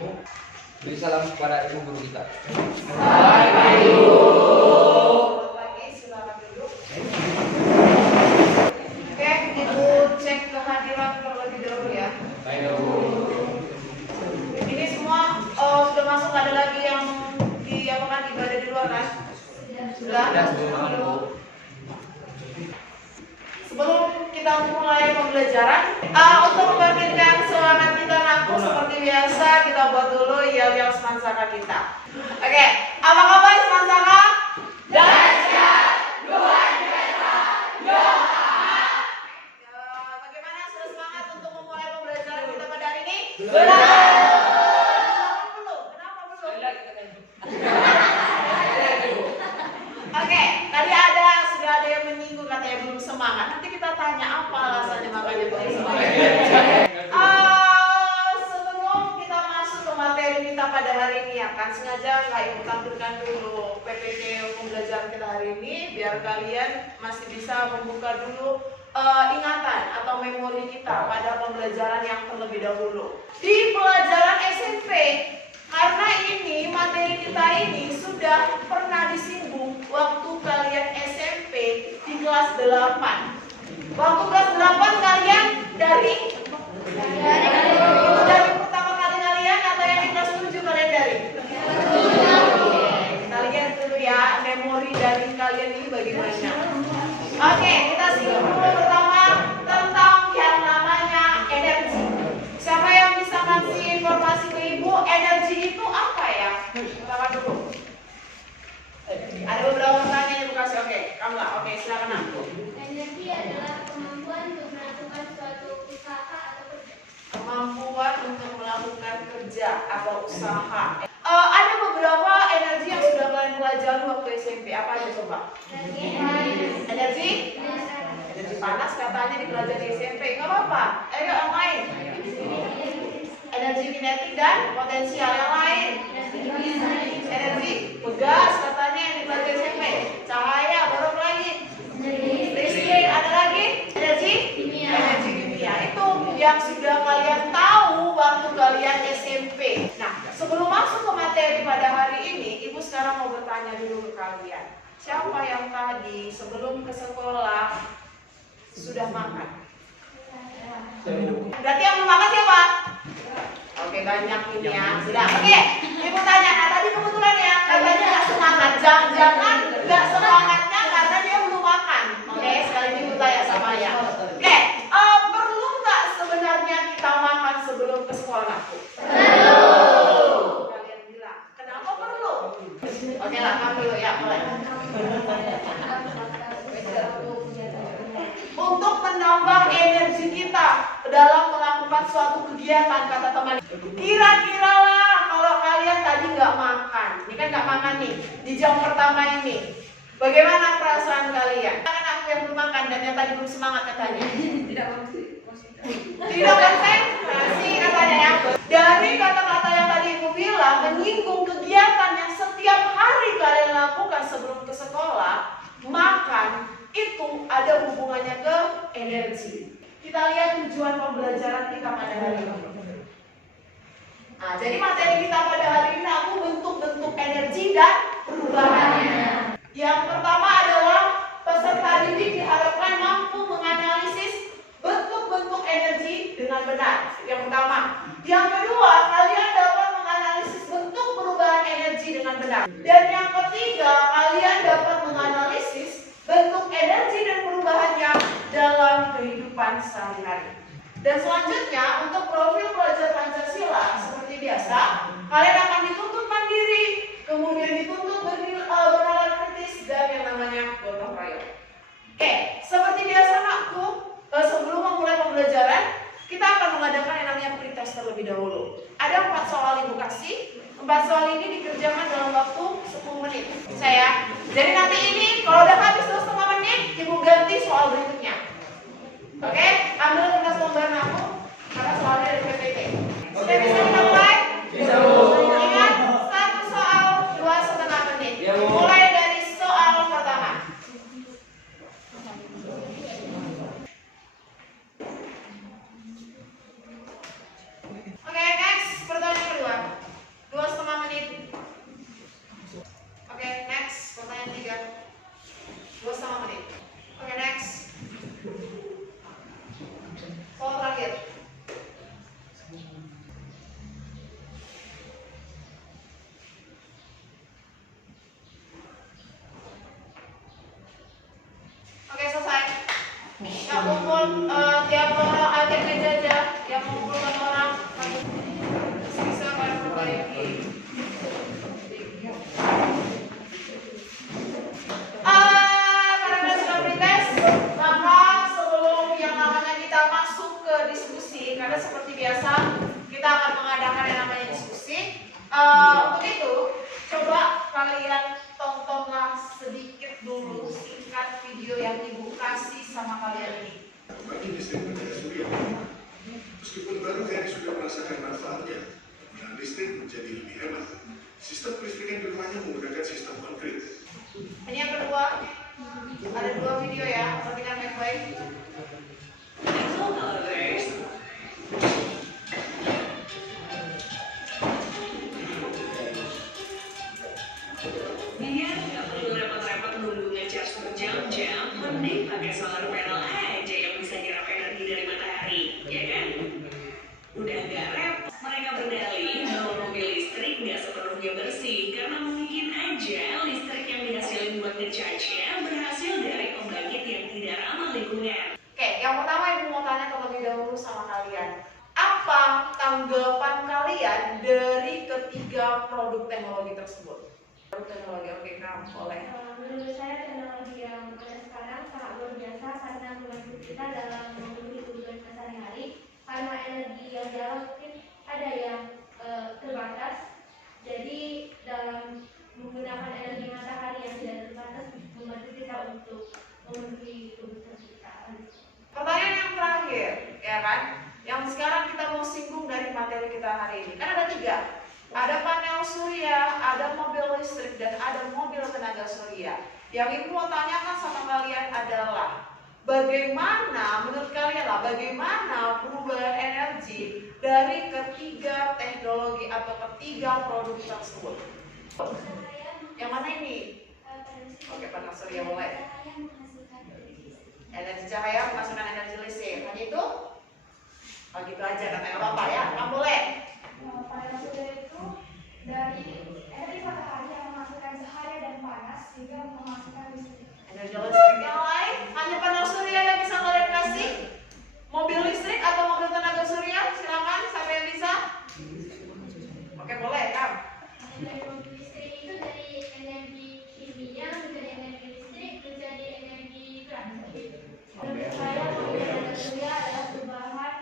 Beri salam kepada ibu guru kita. Lagi silakan duduk. Oke, Ibu cek kehadiran terlebih dahulu ya. Ini semua sudah masuk, ada lagi yang diapakan ibadah di luar kan? Sudah. Sebelum kita mulai pembelajaran, untuk membangkitkan semangat kita ngaku seperti biasa, kita buat dulu yel-yel semansaka kita. Oke, apa kabar semansaka? Dahsyat luar biasa. Bagaimana, sudah semangat untuk memulai pembelajaran kita pada hari ini? Kenapa belum? Oke, tadi sudah ada yang menyinggung katanya belum semangat. Nanti kita tanya apa alasannya makanya belum semangat. Sebelum kita masuk ke materi kita pada hari ini, akan sengaja Ibu tampilkan dulu PPT pembelajaran kita hari ini biar kalian masih bisa membuka dulu ingatan atau memori kita pada pembelajaran yang terlebih dahulu. Di pelajaran SMP, karena ini materi kita ini sudah pernah disinggung waktu kalian SMP di kelas 8. Waktu kelas 8 kalian dari pertama kali kalian atau yang di kelas 7 kalian dari? Kita lihat dulu ya memori dari kalian ini bagaimana. Oke, kita singgung dulu pertama tentang yang namanya energi. Siapa yang bisa kasih informasi ke Ibu, energi itu apa ya? Pertama dulu. Ada beberapa pertanyaan yang Ibu kasih. Oke, kamu lah. Oke, silakan aku. Energi adalah kemampuan untuk melakukan suatu usaha atau kerja. Kemampuan untuk melakukan kerja atau usaha. Ada beberapa energi yang sudah kalian pelajari waktu SMP. Apa aja coba? Energi? Energi panas katanya dipelajari SMP. Nggak apa-apa. Ayo yang lain. Energi kinetik dan potensial. Yang lain. Energi pegas katanya yang dipelajari SMP. Cahaya, baru lagi. Listrik, ada lagi. Energi kimia. Energi kimia itu yang sudah kalian tahu waktu kalian SMP. Nah, sebelum masuk ke materi pada hari ini, Ibu sekarang mau bertanya dulu ke kalian. Siapa yang tadi sebelum ke sekolah sudah makan? Berarti yang belum makan siapa? Oke, banyak ini ya. Sudah. Oke, Ibu tanya. Nah, tadi kebetulan ya katanya nggak semangat. Jangan-jangan nggak semangatnya karena dia belum makan. Oke, sekali lagi Ibu tanya sama ya. Oke, perlu nggak sebenarnya kita makan sebelum ke sekolah? Perlu. Kalian bilang, kenapa perlu? Oke lah, kamu dulu ya, mulai. Untuk menambah energi kita dalam melakukan suatu kegiatan, kata teman. Kira-kira lah kalau kalian tadi nggak makan, ini kan nggak makan nih di jam pertama ini, bagaimana perasaan kalian? Kan aku yang belum makan dan yang tadi belum semangat katanya. Tidak konsentrasi katanya ya. Dari kata-kata yang tadi Ibu bilang menyinggung kegiatan yang setiap hari kalian lakukan sebelum ke sekolah, makan itu ada hubungannya ke energi. Kita lihat tujuan pembelajaran kita pada hari ini. Nah, jadi materi kita pada hari ini aku bentuk-bentuk energi dan perubahannya. Yang pertama adalah peserta didik diharapkan mampu menganalisis bentuk-bentuk energi dengan benar. Yang pertama. Yang kedua, kalian dapat menganalisis bentuk perubahan energi dengan benar. Dan yang ketiga, kalian dapat menganalisis bentuk energi dan perubahannya dalam kehidupan sehari-hari. Dan selanjutnya untuk profil pelajar Pancasila seperti biasa, kalian akan dituntut mandiri, kemudian dituntut bernalar kritis dan yang namanya gotong royong. Oke, seperti biasa Nakku, sebelum memulai pembelajaran, kita akan mengadakan yang namanya pretest terlebih dahulu. Ada 4 soal Ibu kasih. 4 soal ini dikerjakan dalam waktu 10 menit. Jadi nanti ini kalau udah habis 2,5 menit, Ibu ganti soal berikutnya. Oke, ambil kertas lembar aku karena soalnya dari PPT. Sudah bisa kita mulai? Bisa. Ingat, 1 soal 2,5 menit. Mulai dari soal pertama. Oke, next pertanyaan kedua. kumpul tiap orang ada meja aja yang mengumpulkan orang bisa kalian perbaiki. Karena sudah pretest, maka sebelum yang namanya kita masuk ke diskusi, karena seperti biasa kita akan mengadakan yang namanya diskusi. Untuk itu, coba kalian tontonlah sedikit dulu singkat video yang ibu kasih sama kalian ini. Bagi listrik bertenaga surya, meskipun baru Heri sudah merasakan manfaatnya, penggunaan listrik menjadi lebih hemat. Sistem kelistrikan di rumahnya menggunakan sistem on-grid. Ini yang kedua, ada 2 video ya, perhatikan baik-baik. Biar nggak perlu repot-repot nunggu ngecas berjam-jam, mending pakai solar panel aja yang bisa nyerap energi dari matahari, ya kan? Udah nggak repot. Mereka berdalih bahwa mobil listrik nggak sepenuhnya bersih karena mungkin aja listrik yang dihasilin buat ngecharge-nya berhasil dari pembangkit yang tidak ramah lingkungan. Oke, yang pertama ibu mau tanya terlebih dahulu sama kalian. Apa tanggapan kalian dari ketiga produk teknologi tersebut? Produk teknologi, oke kamu boleh. Menurut saya teknologi yang ada sekarang sangat luar biasa karena membantu kita dalam memenuhi kebutuhan kita sehari-hari. Karena energi yang jarang mungkin ada yang terbatas. Jadi dalam menggunakan energi matahari yang tidak terbatas membantu kita untuk memenuhi kebutuhan kita. Pertanyaan yang terakhir, ya kan? Yang sekarang kita mau singgung dari materi kita hari ini. Kan ada 3. Ada panel surya, ada mobil listrik, dan ada mobil tenaga surya. Yang ibu mau tanyakan sama kalian adalah bagaimana, menurut kalian lah, bagaimana perubahan energi dari ketiga teknologi atau ketiga produk tersebut? Yang mana ini? Oke, panel surya mulai. Energi cahaya menghasilkan energi listrik. Hanya itu? Oh gitu aja katanya bapak ya, kamu boleh. Panel surya itu dari energi matahari yang menghasilkan cahaya dan panas sehingga menghasilkan listrik. Energi listrik yang lain, hanya panel surya yang bisa kalian kasih? Mobil listrik atau mobil tenaga surya? Silakan, siapa yang bisa? Oke boleh, Kak. Dari mobil listrik itu dari energi kimia menjadi energi listrik menjadi energi gerak. Menurut saya mobil tenaga surya adalah perubahan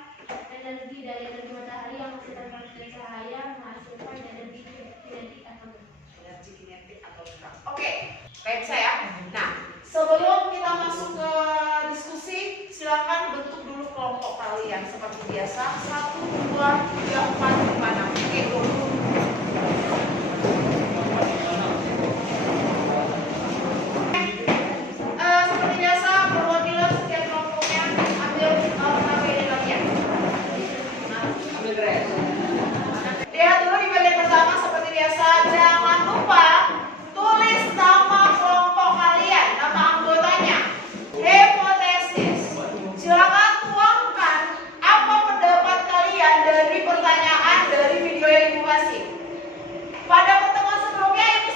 energi dari energi matahari yang menghasilkan panas dan cahaya menghasilkan energi kinetik atau Energi kinetik atau gerak. Oke, baik saya. Nah, sebelum kita masuk ke diskusi, silakan bentuk dulu kelompok kalian seperti biasa. 1, 2, 3, 4, 5, 6. Oke, dulu. Seperti biasa, perwakilan setiap kelompoknya ambil HP di kalian. Ambil Grace. Lihat dulu di bagian pertama seperti biasa, jangan lupa tulis nama kelompok kalian, nama anggotanya. Hipotesis. Silakan tuangkan apa pendapat kalian dari pertanyaan dari video yang ibu kasih. Pada pertemuan sebelumnya ibu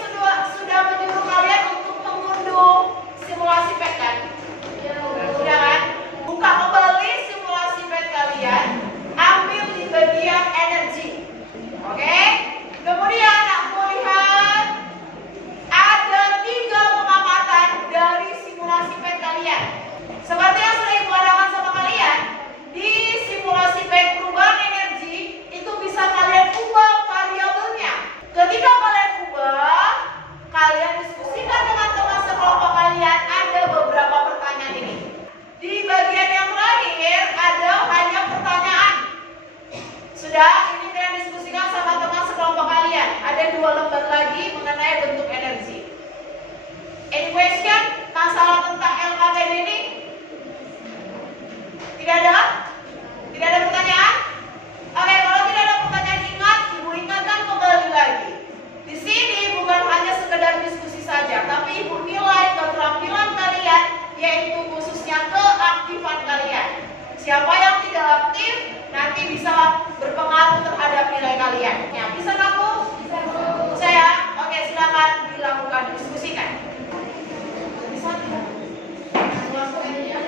sudah menyuruh kalian untuk mengunduh simulasi pet kan? Sudah kan? Buka kembali simulasi pet kalian, ambil di bagian energi. Oke? Kemudian aku lihat ada 3 pengamatan dari simulasi pet kalian. Seperti yang sudah ibu adakan sama kalian, di simulasi pet perubahan energi itu bisa kalian ubah variabelnya. Ketika kalian ubah, kalian diskusikan dengan teman sekelompok kalian, ada beberapa pertanyaan ini. Di bagian yang terakhir ada hanya pertanyaan. Sudah, ini kalian diskusikan sama teman sekelompok kalian. Ada 2 lembar lagi mengenai bentuk energi. Any question? Masalah tentang LKTD ini? Tidak ada? Tidak ada pertanyaan? Oke, kalau tidak ada pertanyaan, ingat, ibu ingatkan kembali lagi. Di sini bukan hanya sekedar diskusi saja, tapi ibu nilai keterampilan kalian, yaitu khususnya keaktifan kalian. Siapa yang tidak aktif nanti bisa berpengaruh terhadap nilai kalian. Ya, bisa kamu? Bisa, Bu. Saya? Oke, silakan dilakukan, diskusikan. Bisa tidak? Langsung aja.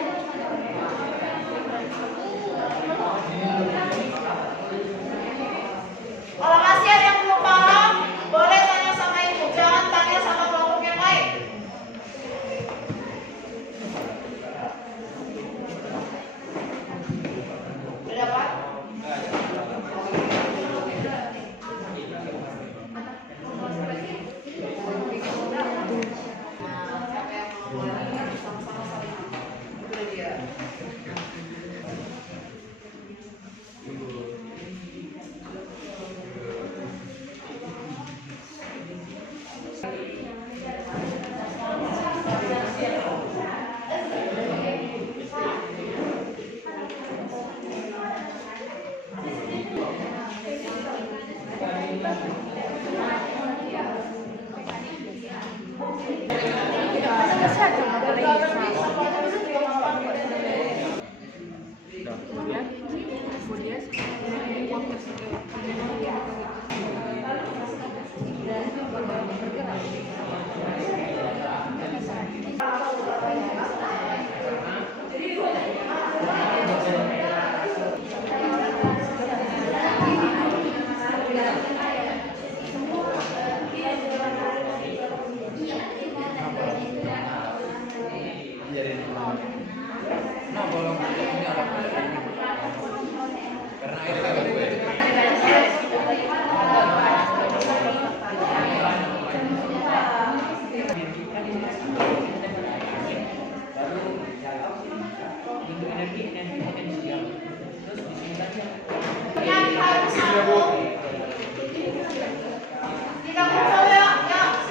Yang harus sambung. Kita kumpul ya, silakan.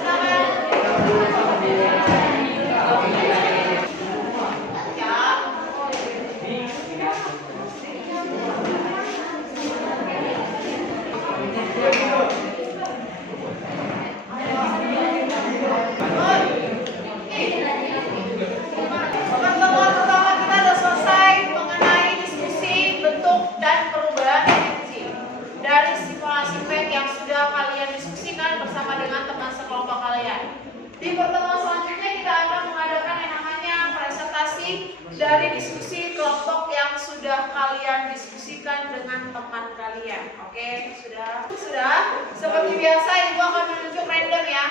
Pertemuan pertama kita sudah selesai mengenai diskusi bentuk dan perubahan definisi dari simulasi PEC yang sudah kalian diskusikan bersama dengan teman sekelompok kalian. Di pertemuan selanjutnya kita akan mengadakan yang namanya presentasi dari diskusi kelompok yang sudah kalian diskusikan dengan teman kalian. Oke, sudah. Seperti biasa Ibu akan menunjuk random ya.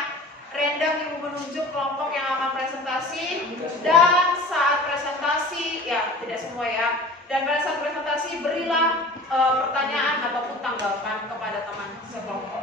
Random Ibu menunjuk kelompok yang akan presentasi, dan saat presentasi ya tidak semua ya. Dan pada saat presentasi berilah pertanyaan ataupun tanggapan kepada teman sekelompok.